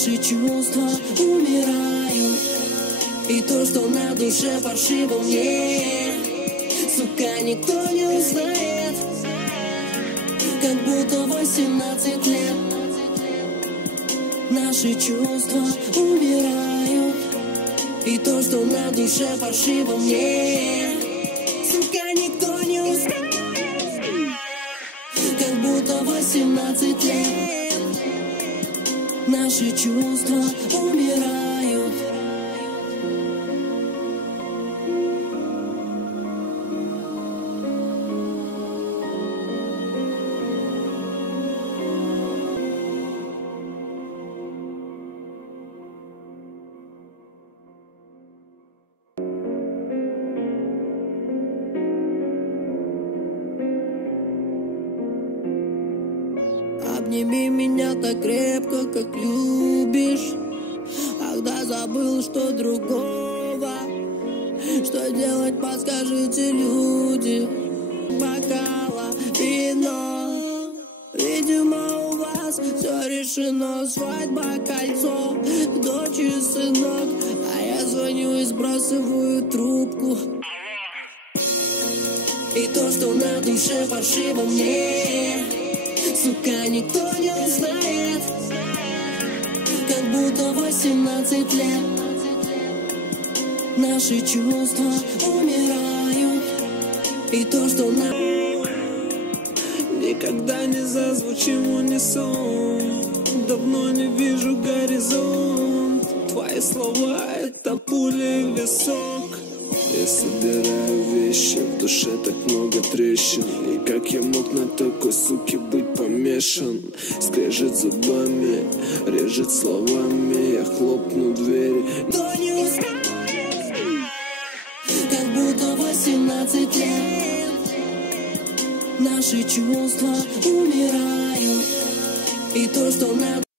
Наши чувства умирают, и то, что на душе паршиво мне, сука, никто не узнает. Как будто 18 лет. Наши чувства умирают, и то, что на душе паршиво мне, сука, никто не узнает. Как будто 18 лет. Наши чувства умирают. Обними меня так крепко, как любишь. Ах да, забыл, что другого. Что делать, подскажите, люди. Бокала, вино. Видимо, у вас все решено. Свадьба, кольцо, дочь и сынок. А я звоню и сбрасываю трубку. И то, что на душе паршиво мне, сука, никто не узнает. Как будто 18 лет. Наши чувства умирают, и то, что на... Никогда не зазвучим в унисон. Давно не вижу горизонт. Твои слова — это пули в висок. Я собираю вещи, в душе так много трещин. И как я мог на такой суке быть помешан? Скрежет зубами, режет словами. Я хлопну двери. Как будто 18 лет. Наши чувства умирают, и то, что надо.